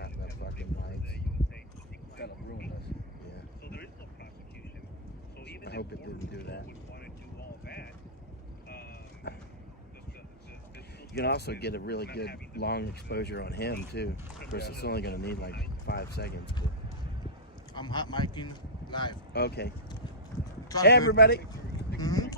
not the fucking lights. That'll ruin us. Yeah. I hope it didn't do that. You can also get a really good long exposure on him too. Of course, it's only going to need like 5 seconds. But... I'm hot micing live. Okay. Hey, everybody. Mm-hmm.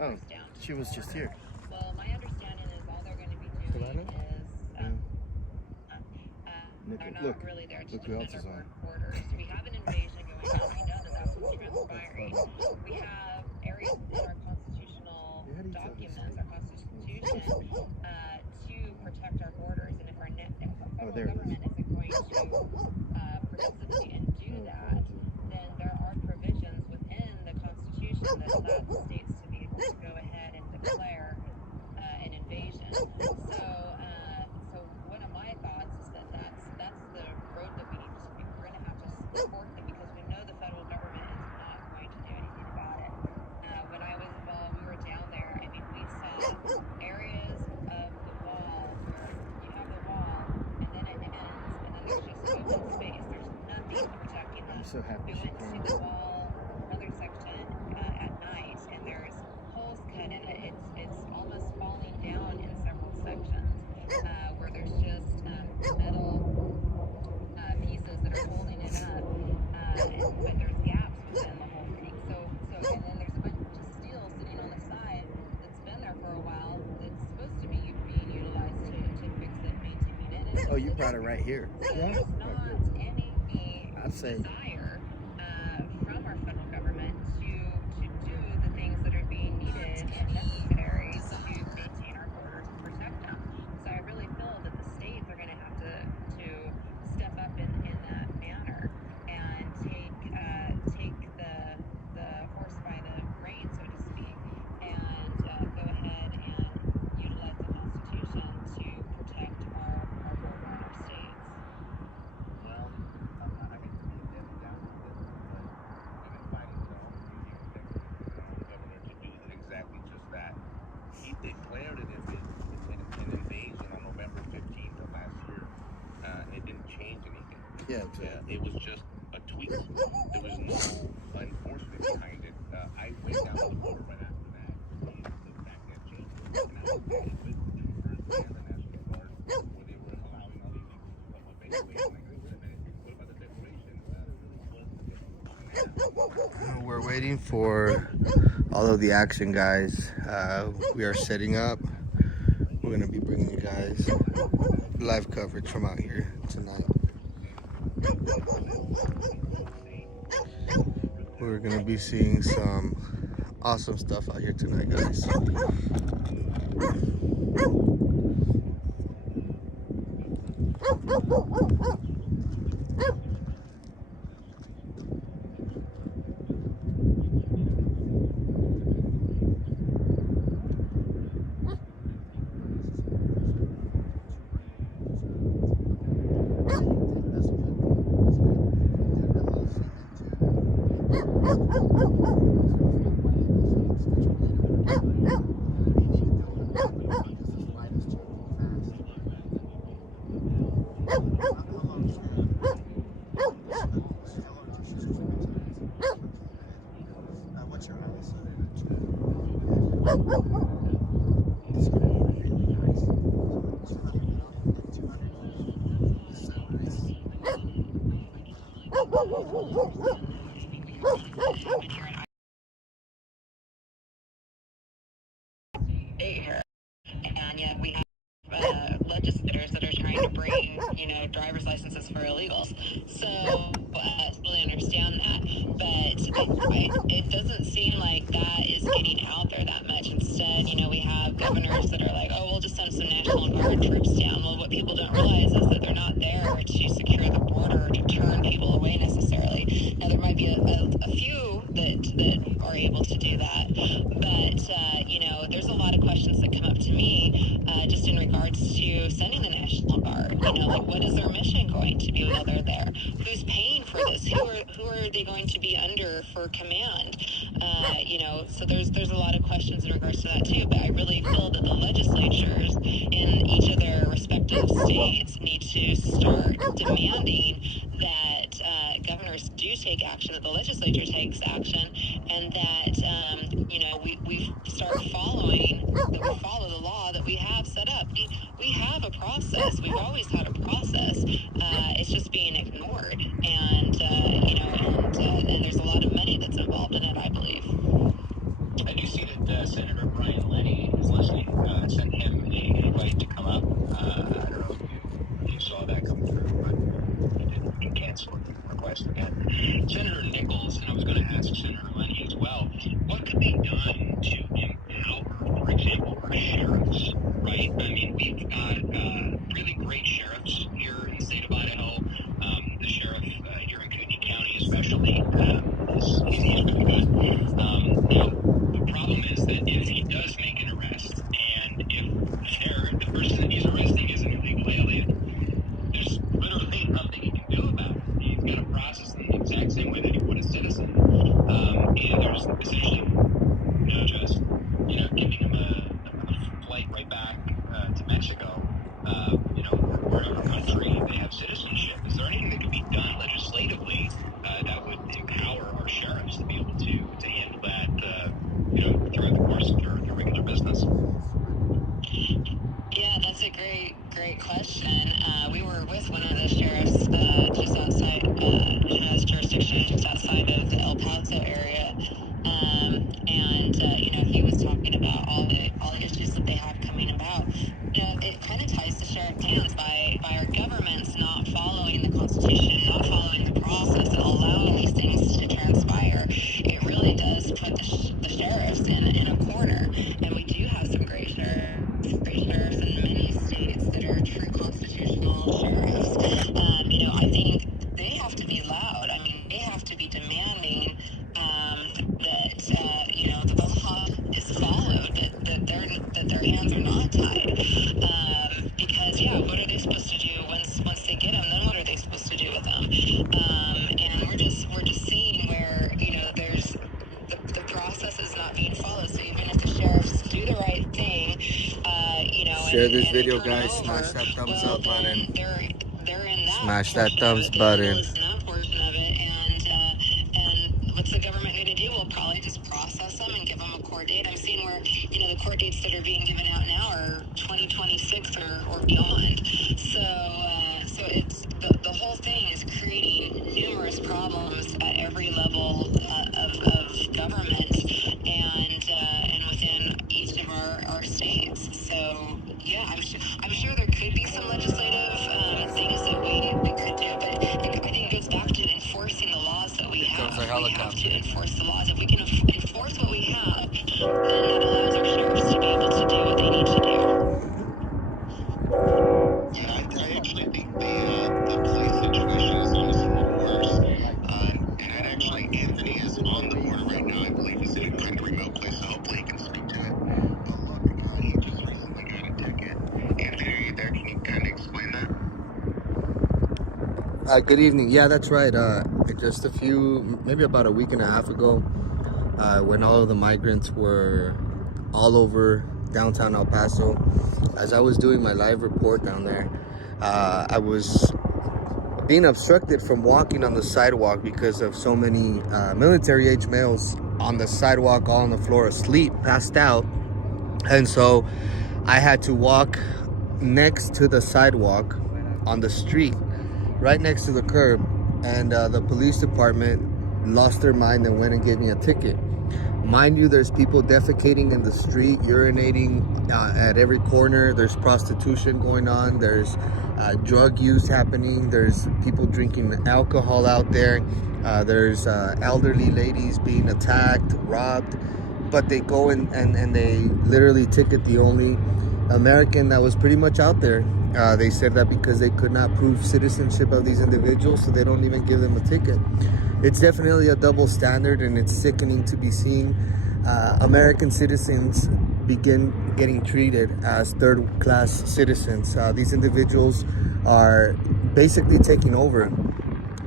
Oh, she was just here. Well, my understanding is all they're going to be doing is they're not really there to defend our borders. We have an invasion going on. We know that that's what's transpiring. We have areas in our constitutional documents, our constitution, to protect our borders. And if our federal government isn't going to participate and do that, then there are provisions within the constitution that allow the states to be able to go ahead and declare an invasion. So one of my thoughts is that that's the road that we need to be. We're going to have to support them because we know the federal government is not going to do anything about it. When we were down there, I mean, we saw areas of the wall where you have the wall and then it ends and then there's just open space. There's nothing protecting them. I'm so happy. We went to the wall, another section at night, and there's holes cut in it. It's almost falling down in several sections where there's just metal pieces that are holding it up, but there's gaps within the whole thing. And then there's a bunch of steel sitting on the side that's been there for a while. It's supposed to be being utilized to fix it, maintain it. Oh, you brought it right here. So there's not any desire from our federal government to do the things that are being needed and necessary to maintain our borders and protect them. So I really feel that the states are going to have to step up in that manner and take the horse by the rein, so to speak, and go ahead and utilize the Constitution to protect our border and our states. Well, I hate to be dead down with this, but we've been fighting with our own governor to do exactly just that. He declared an invasion on November 15th of last year, and it didn't change anything. Yeah, It was just a tweak. There was no enforcement behind it. I went down to the border right after that. The fact that changed it, and I was with the first and the National Guard, where they were allowing all these people to basically, I'm like, wait a minute, what about the declaration? We're waiting for all of the action guys. We are setting up. We're going to be bringing you guys live coverage from out here tonight. We're going to be seeing some awesome stuff out here tonight, guys. And yet we have legislators that are trying to bring, driver's licenses for illegals. So I totally understand that, but it doesn't seem like that is getting out there that much. Instead, we have governors that are like, oh, we'll just send some National Guard troops down. Well, what people don't realize is that they're not there to secure the border or to turn people away necessarily. a few that are able to do that. But, you know, there's a lot of questions that come up to me just in regards to sending the National Guard. You know, like, what is their mission going to be while they're there? Who's paying for this? Who are they going to be under for command? You know, so there's a lot of questions in regards to that too. But I really feel that the legislatures in each of their respective states need to start demanding that governors do take action, that the legislature takes action, and that you know, we start following, that we follow the law that we have set up. We have a process. We've always had a process. It's just being ignored, and you know, and there's a lot of money that's involved in it, I believe. I do see that Senator Brian Lenny is listening. Sent him an invite to come up. I don't know if you saw that come through, but he can cancel the request again. Senator Nichols, and I was going to ask Senator Lenny as well, what could be done to empower, for example, our sheriffs, right? I mean, we've got really great sheriffs here in the state of Idaho. The sheriff here in Kootenai County especially, he's really good. Now, the problem is that if he does make an arrest, and if the person that he's arresting is an illegal alien, there's literally nothing he can do about it. He's got to process them the exact same way that he would a citizen. And there's essentially just, you know, giving him a flight right back to Mexico, you know, or wherever country they have citizenship. Is there anything that could be done legislatively that would empower our sheriffs to be able to handle that, you know, throughout the course of their regular business? Yeah, that's a great question. We were with one of the sheriffs just outside, has jurisdiction just outside of the El Paso area, and you know, he was talking about all the issues that they have coming about. You know, it kind of ties the sheriff's hands by our governments not following the Constitution, not following the process, and allowing these things to transpire. It really does put the sheriffs in a corner, and we do have some great sheriffs in many states that are true constitutional sheriffs. You know, I think they have to be loud. I mean, they have to be demanding that you know, the law is followed, that their hands are not tied. Because yeah, what are they supposed to do once they get them? Then what are they supposed to do with them? And we're just seeing where, you know, there's the process is not being followed. So even if the sheriffs do the right thing, you know, Share this and video, turn guys. over, Smash that thumbs well, up button. They're in that. Smash that thumbs They're button. in that portion of it, and what's the government going to do? We'll probably just process them and give them a court date. I'm seeing where, you know, the court dates that are being given out now are 2026 or beyond. So it's the whole thing is creating numerous problems at every level of government and within each of our states. So yeah, I'm sure there could be some legislative things that we could do, but I think it goes back to enforcing the laws that we have. We have to enforce the laws. If we can enforce what we have, then that allows our sheriffs to be able to do what they need to do. Yeah, I actually think the police situation is almost a little worse. And I'd actually, Anthony is on the border right now. I believe he's in a kind of remote place, so hopefully he can speak to it. But look, he just recently got a ticket. Anthony, are you there? Can you kind of explain that? Good evening. Yeah, that's right. Just maybe about a week and a half ago, when all of the migrants were all over downtown El Paso, as I was doing my live report down there, I was being obstructed from walking on the sidewalk because of so many military-age males on the sidewalk, all on the floor asleep, passed out. And so I had to walk next to the sidewalk on the street, right next to the curb, and the police department lost their mind and went and gave me a ticket. Mind you, there's people defecating in the street, urinating at every corner. There's prostitution going on. There's drug use happening. There's people drinking alcohol out there. There's elderly ladies being attacked, robbed. But they go and they literally ticket the only American that was pretty much out there. They said that because they could not prove citizenship of these individuals, so they don't even give them a ticket. It's definitely a double standard, and it's sickening to be seeing American citizens begin getting treated as third-class citizens. These individuals are basically taking over.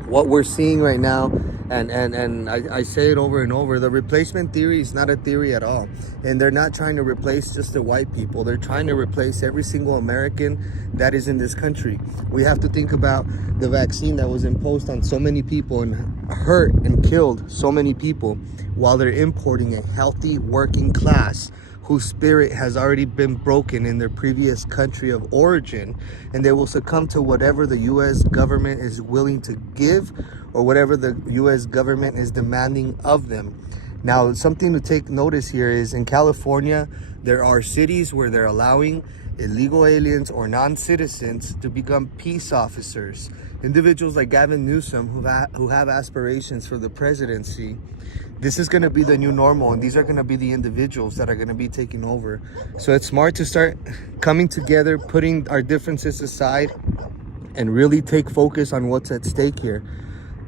What we're seeing right now, and I say it over and over, the replacement theory is not a theory at all. And they're not trying to replace just the white people. They're trying to replace every single American that is in this country. We have to think about the vaccine that was imposed on so many people and hurt and killed so many people, while they're importing a healthy working class whose spirit has already been broken in their previous country of origin, and they will succumb to whatever the U.S. government is willing to give or whatever the U.S. government is demanding of them. Now, something to take notice here is in California, there are cities where they're allowing illegal aliens or non-citizens to become peace officers. Individuals like Gavin Newsom who have aspirations for the presidency. This is going to be the new normal, and these are going to be the individuals that are going to be taking over. So it's smart to start coming together, putting our differences aside, and really take focus on what's at stake here.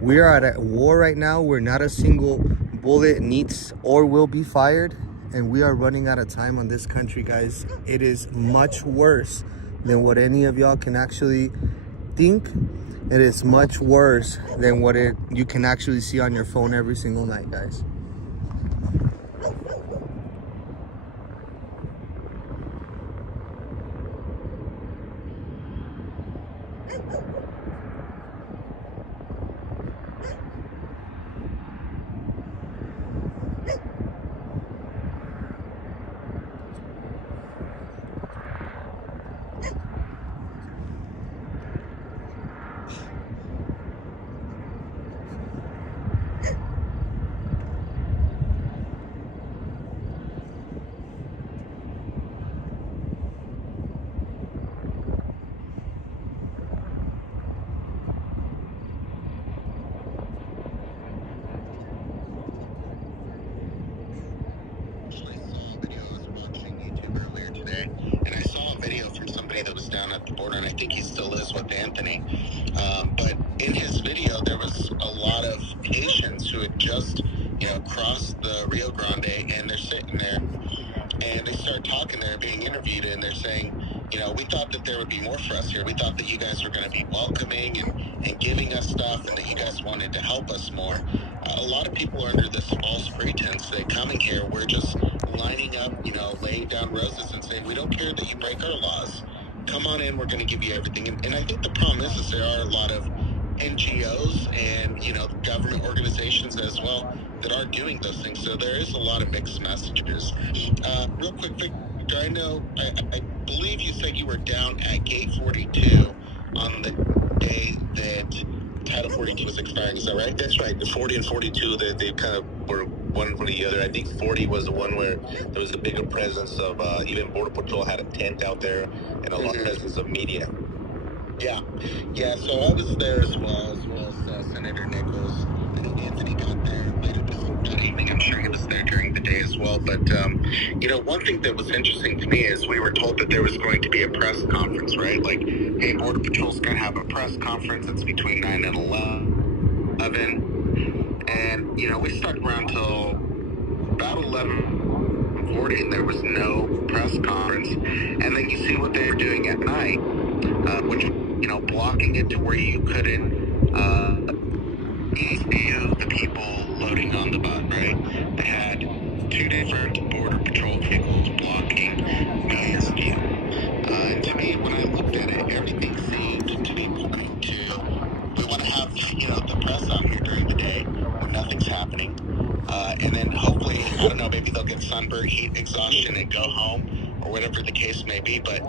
We are at a war right now where not a single bullet needs or will be fired, and we are running out of time on this country, guys. It is much worse than what any of y'all can actually think. It is much worse than what you can actually see on your phone every single night, guys. And I saw a video from somebody that was down at the border, and I think he still is with Anthony. But in his video, there was a lot of Haitians who had just, crossed the Rio Grande, and they're sitting there, and they start talking. They're being interviewed, and they're saying, we thought that there would be more for us here. We thought that you guys were going to be welcoming and giving us stuff, and that you guys wanted to help us more. A lot of people are under this false pretense that coming here, we're just lining up, laying down roses and saying, we don't care that you break our laws. Come on in, we're going to give you everything. And I think the problem is there are a lot of NGOs and, government organizations as well that are doing those things. So there is a lot of mixed messages. Real quick, Victor, I believe you said you were down at gate 42 on the day that Title 42 was expiring. Is that right? That's right. The 40 and 42, they kind of were one for the other. I think 40 was the one where there was a bigger presence of even Border Patrol had a tent out there and a lot of presence of media. Yeah. So I was there as well as Senator Nichols. I think Anthony got there later that evening. I'm sure he was there during the day as well. But, one thing that was interesting to me is we were told that there was going to be a press conference, right? Like, hey, Border Patrol's going to have a press conference. It's between 9 and 11. And, we stuck around till about 11:40, and there was no press conference. And then you see what they were doing at night, which, blocking it to where you couldn't view the people loading on the bus, right? They had two different Border Patrol vehicles blocking media's view. And to me, when I looked at it, everything seemed to be pointing to, we want to have, the press out here during the day when nothing's happening. And then hopefully, I don't know, maybe they'll get sunburn, heat exhaustion, and go home, or whatever the case may be. But,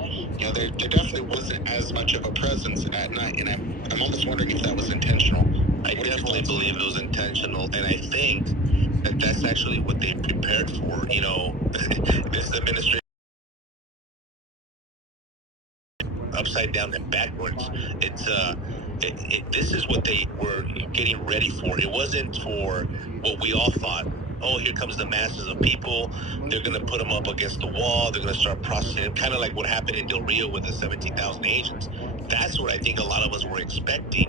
there definitely wasn't as much of a presence at night. And I'm almost wondering if that was intentional. I definitely believe it was intentional, and I think that that's actually what they prepared for. This administration upside down and backwards. It's this is what they were getting ready for. It wasn't for what we all thought oh, here comes the masses of people. They're going to put them up against the wall. They're going to start processing, kind of like what happened in Del Rio with the 17,000 agents. That's what I think a lot of us were expecting.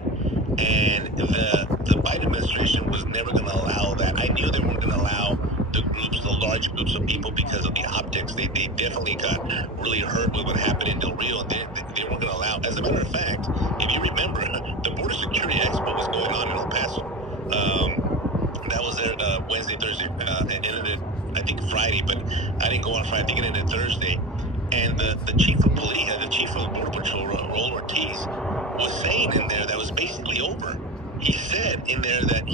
And the Biden administration was never going to allow that. I knew they weren't going to allow the large groups of people because of the optics. They definitely got really hurt with what happened in Del Rio, and they weren't going to allow. As a matter of fact, if you remember, the Border Security Expo was going on in El Paso. That was there Wednesday, Thursday. It ended, I think, Friday, but I didn't go on Friday. I think it ended Thursday. And the chief of police, the chief of Border Patrol, Raul Ortiz, was saying in there that was basically over. He said in there that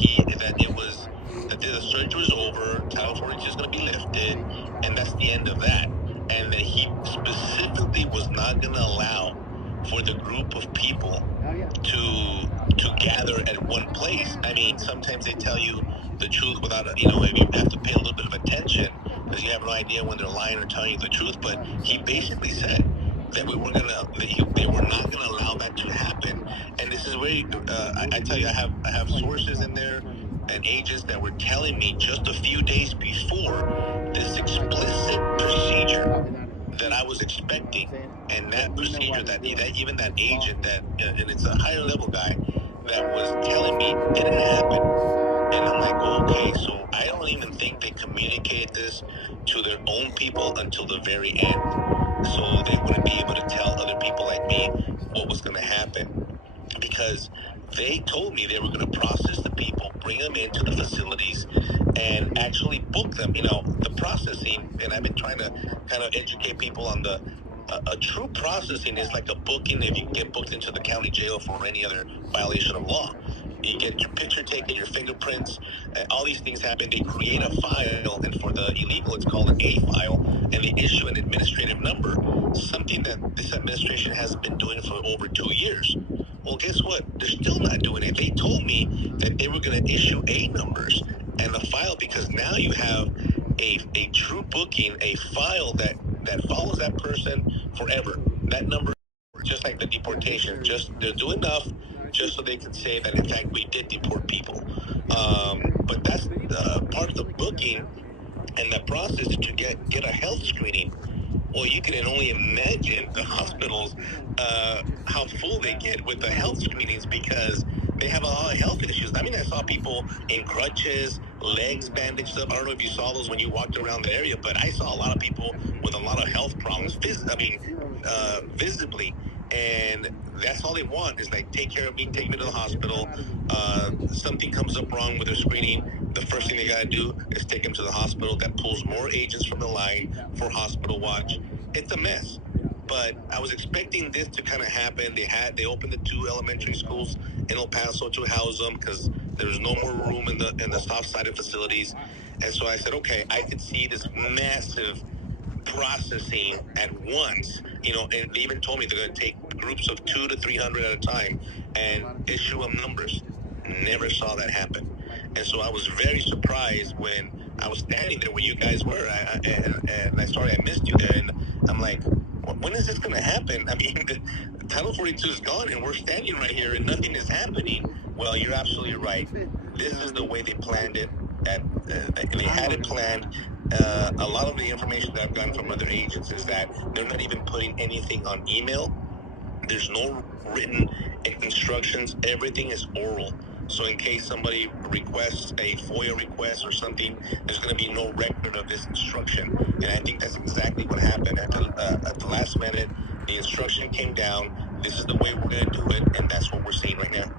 the surge was over, Title 42 is going to be lifted, and that's the end of that. And that he specifically was not going to allow for the group of people to gather at one place. I mean, sometimes they tell you the truth without, if you have to pay a little bit of attention because you have no idea when they're lying or telling you the truth. But he basically said that they were not gonna allow that to happen. And this is where I tell you, I have sources in there and agents that were telling me just a few days before this explicit procedure that I was expecting, and that procedure that even that agent that and it's a higher level guy that was telling me didn't happen. And I'm like, okay, so I don't even think they communicated this to their own people until the very end, so they wouldn't be able to tell other people like me what was going to happen, because they told me they were going to process the people, bring them into the facilities, and actually book them. The processing, and I've been trying to kind of educate people on a true processing is like a booking. If you get booked into the county jail for any other violation of law, you get your picture taken, your fingerprints, all these things happen. They create a file, and for the illegal, it's called an A file, and they issue an administrative number, something that this administration has been doing for over 2 years. Well, guess what? They're still not doing it. They told me that they were going to issue A numbers and the file, because now you have a true booking, a file that follows that person forever. That number, just like the deportation, they'll do enough just so they can say that, in fact, we did deport people. But that's part of the booking and the process to get a health screening. Well, you can only imagine the hospitals, how full they get with the health screenings, because they have a lot of health issues. I mean, I saw people in crutches, legs bandaged up. I don't know if you saw those when you walked around the area, but I saw a lot of people with a lot of health problems, visibly. And that's all they want is like, take care of me, take me to the hospital. Something comes up wrong with their screening, the first thing they got to do is take them to the hospital. That pulls more agents from the line for hospital watch. It's a mess. But I was expecting this to kind of happen. They opened the 2 elementary schools in El Paso to house them because there was no more room in the soft-sided facilities. And so I said, okay, I could see this massive processing at once, and they even told me they're going to take groups of 200 to 300 at a time and issue them numbers. Never saw that happen. And so I was very surprised when I was standing there where you guys were, and I sorry I missed you there, and I'm like, when is this going to happen? I mean, the Title 42 is gone, and we're standing right here, and nothing is happening. Well, you're absolutely right. This is the way they planned it. They had it planned. A lot of the information that I've gotten from other agents is that they're not even putting anything on email. There's no written instructions. Everything is oral. So in case somebody requests a FOIA request or something, there's going to be no record of this instruction. And I think that's exactly what happened. At the last minute, the instruction came down. This is the way we're going to do it, and that's what we're seeing right now.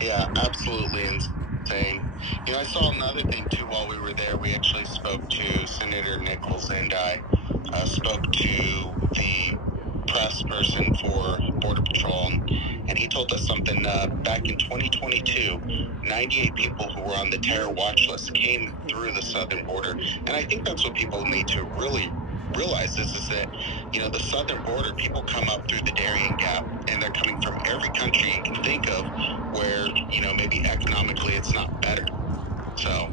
Yeah, absolutely insane. I saw another thing too while we were there. We actually spoke to Senator Nichols, and I spoke to the press person for Border Patrol, and he told us something back in 2022, 98 people who were on the terror watch list came through the southern border. And I think that's what people need to really realize is that, the southern border, people come up through the Darien Gap, and they're coming from every country you can think of where, maybe economically it's not better. So,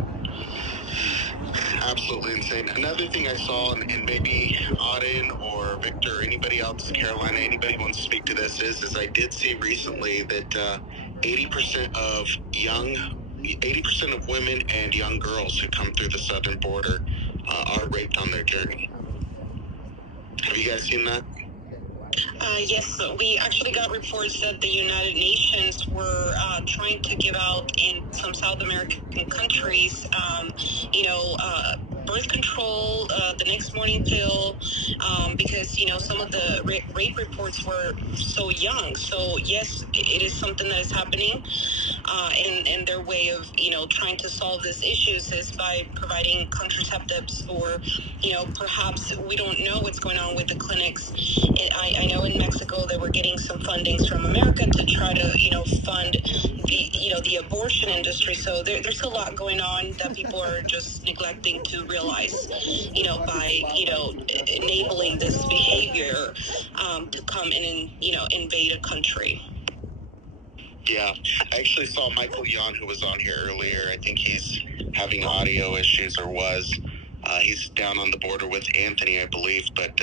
absolutely insane. Another thing I saw, and maybe Auden or Victor or anybody else, Carolina, anybody who wants to speak to this, is I did see recently that 80% of 80% of women and young girls who come through the southern border are raped on their journey. Have you guys seen that? Yes, we actually got reports that the United Nations were trying to give out in some South American countries, birth control, the next morning pill, because, some of the rape reports were so young. So, yes, it is something that is happening. And their way of, trying to solve these issues is by providing contraceptives or, perhaps we don't know what's going on with the clinics. I know in Mexico they were getting some fundings from America to try to, fund the abortion industry. So there's a lot going on that people are just neglecting to realize, by, enabling this behavior to come in and, invade a country. Yeah, I actually saw Michael Yon, who was on here earlier. I think he's having audio issues, or was. He's down on the border with Anthony, I believe, but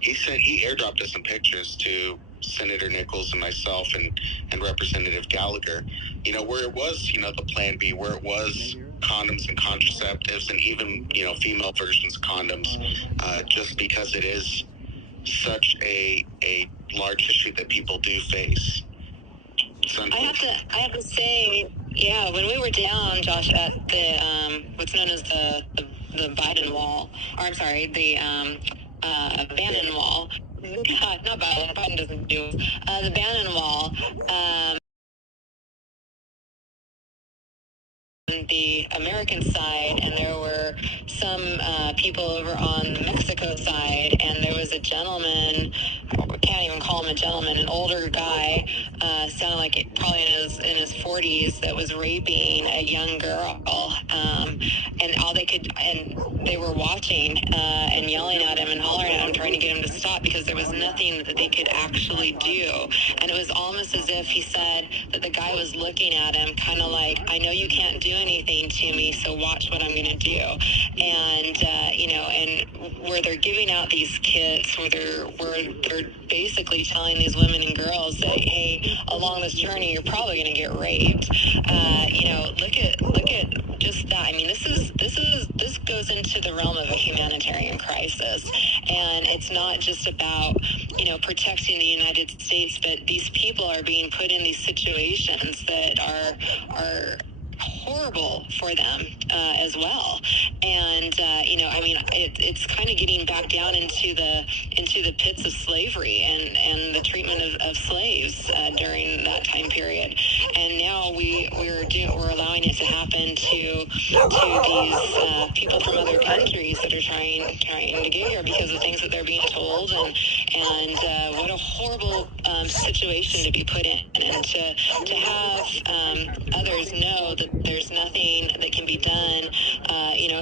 he said he airdropped us some pictures to Senator Nichols and myself and Representative Gallagher, where it was, the Plan B, where it was condoms and contraceptives and even, female versions of condoms, just because it is such a large issue that people do face. I have to say, yeah, when we were down, Josh, at the what's known as the Biden wall, or I'm sorry, the Bannon wall. God, not Biden. Biden doesn't do the Bannon wall. The American side, and there were some people over on the Mexico side, and there was a gentleman, I can't even call him a gentleman, an older guy, sounded like it, probably in his 40s, that was raping a young girl, and they were watching and yelling at him and hollering at him, trying to get him to stop, because there was nothing that they could actually do. And it was almost as if he said that the guy was looking at him kind of like, I know you can't do anything to me, so watch what I'm going to do. And and where they're giving out these kits, where they're basically telling these women and girls that, hey, along this journey you're probably going to get raped. Look at just that. I mean, this goes into the realm of a humanitarian crisis, and it's not just about protecting the United States, but these people are being put in these situations that are horrible for them as well. And it's kind of getting back down into the pits of slavery and the treatment of slaves during that time period. And now we're allowing it to happen to these people from other countries that are trying to get here because of things that they're being told, and what a horrible situation to be put in, and to have others know that there's nothing that can be done,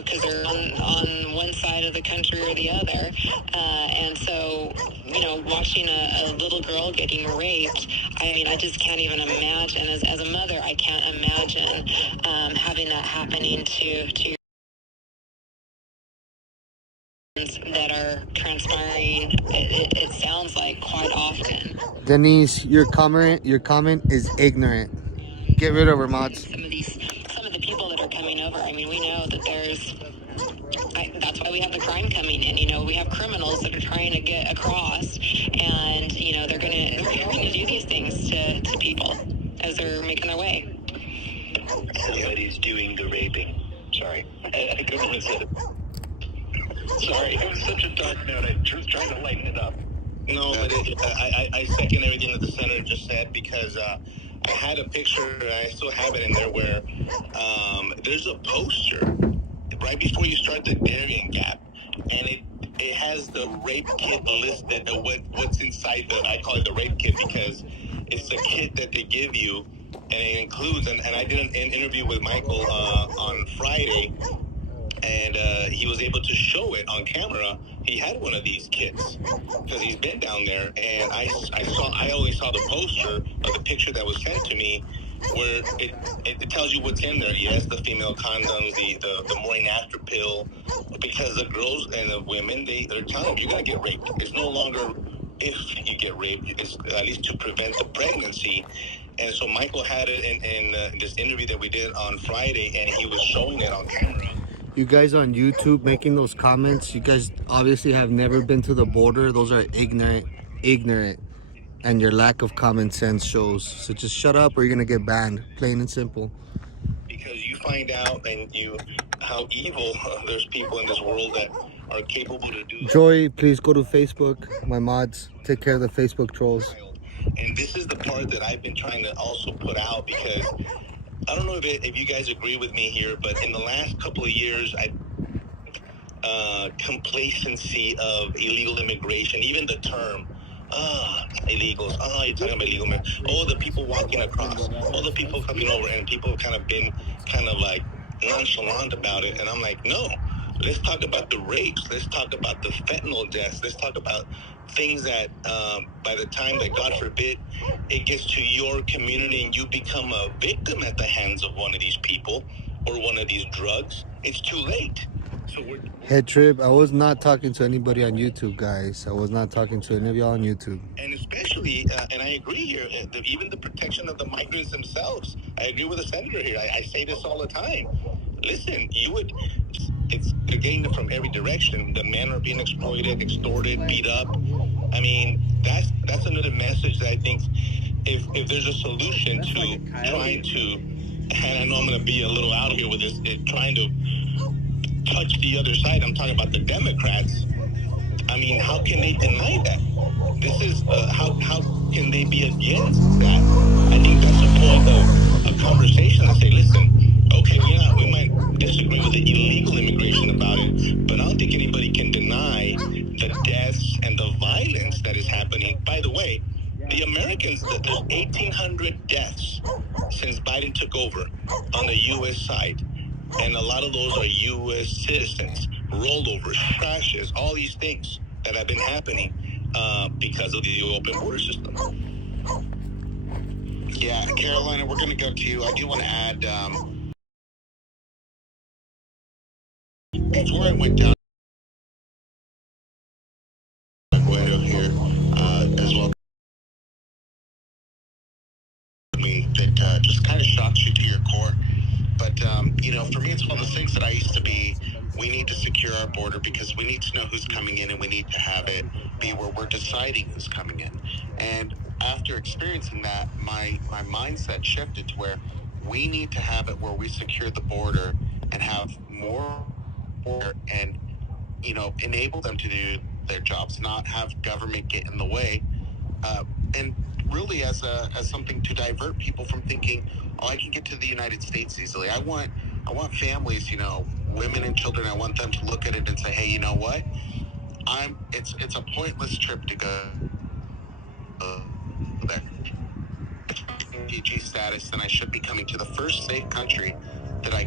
because they're on one side of the country or the other, and so watching a little girl getting raped, I just can't even imagine. As a mother, I can't imagine having that happening to that are transpiring. It sounds like quite often. Denise, your comment is ignorant. Get rid of her, mods. Some of the people that are coming over. We know that that's why we have the crime coming in. We have criminals that are trying to get across, and they're gonna do these things to people as they're making their way. Somebody's doing the raping. Sorry, I couldn't resist. Sorry, it was such a dark note. I was trying to lighten it up. No, but I second everything that the senator just said, because I had a picture, and I still have it in there, where there's a poster right before you start the Darien Gap, and it has the rape kit listed, what's inside I call it the rape kit, because it's the kit that they give you, and it includes, and I did an interview with Michael on Friday, and he was able to show it on camera. He had one of these kits because he's been down there, and I only saw the poster of the picture that was sent to me, where it tells you what's in there. Yes, the female condoms, the morning after pill, because the girls and the women, they're telling them you're gonna get raped. It's no longer if you get raped, it's at least to prevent the pregnancy. And so Michael had it in this interview that we did on Friday, and he was showing it on camera. You guys on YouTube making those comments, you guys obviously have never been to the border. Those are ignorant, and your lack of common sense shows. So just shut up or you're gonna get banned, plain and simple. Because you find out how evil there's people in this world that are capable to do. Joy, please go to Facebook. My mods, take care of the Facebook trolls. And this is the part that I've been trying to also put out, because I don't know if you guys agree with me here, but in the last couple of years, complacency of illegal immigration, even the term, illegals, you're talking about illegal men, the people walking across, the people coming over, and people have kind of been kind of like nonchalant about it, and I'm like, no, let's talk about the rapes, let's talk about the fentanyl deaths, let's talk about things that by the time that, God forbid, it gets to your community and you become a victim at the hands of one of these people or one of these drugs, it's too late. So Head trip, I was not talking to anybody on YouTube, guys. I was not talking to any of y'all on YouTube. And especially, and I agree here, even the protection of the migrants themselves. I agree with the senator here. I say this all the time. Listen, they're getting it from every direction. The men are being exploited, extorted, beat up. I mean, that's another message that I think if there's a solution to trying to, and I know I'm going to be a little out here with this, trying to touch the other side. I'm talking about the Democrats. I mean, how can they deny that? This is how can they be against that? I think that's the point of a conversation to say, listen, okay, we might disagree with the illegal immigration about it, but I don't think anybody can deny the deaths and the violence that is happening. By the way, the Americans, there's 1,800 deaths since Biden took over on the U.S. side. And a lot of those are U.S. citizens, rollovers, crashes, all these things that have been happening because of the open border system. Yeah, Carolina, we're going to go to you. I do want to add, before I went down here as well, that just kind of shocks you to your core. But, for me, it's one of those things that I used to be, we need to secure our border because we need to know who's coming in and we need to have it be where we're deciding who's coming in. And after experiencing that, my mindset shifted to where we need to have it where we secure the border and have more and, enable them to do their jobs, not have government get in the way. And really as something to divert people from thinking, I can get to the United States easily. I want families, women and children, I want them to look at it and say, hey, you know what? It's a pointless trip to go there. Refugee status, then I should be coming to the first safe country that I